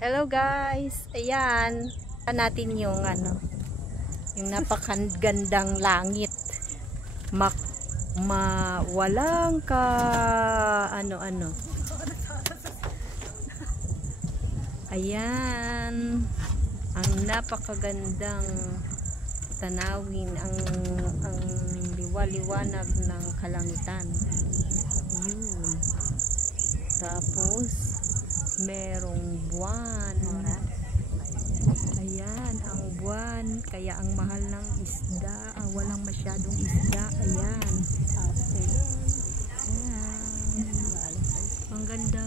Hello guys, ayan natin yung yung napakagandang langit, walang ka ayan ang napakagandang tanawin, ang liwaliwanag ng kalangitan. Yun, tapos merong buwan. Ayan ang buwan, kaya ang mahal ng isda, walang masyadong isda. Ayan, ang ganda,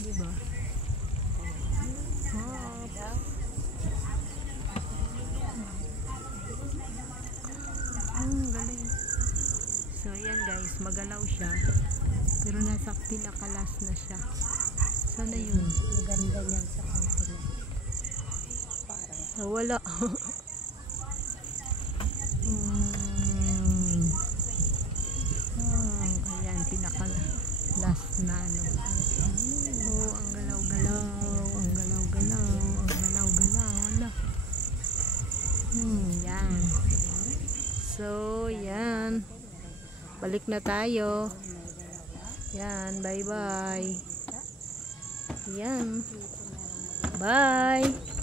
diba? Galing. So ayan guys, magalaw siya pero nasa pinakalas na siya. Sana yun, maganda niyan sa kanila. Parang nawala. Ayan, pinakalas na ang galaw-galaw, ang galaw-galaw, ang galaw-galaw. Wala. Yan. So, yan. Balik na tayo. Yan, bye-bye. Yan. Bye.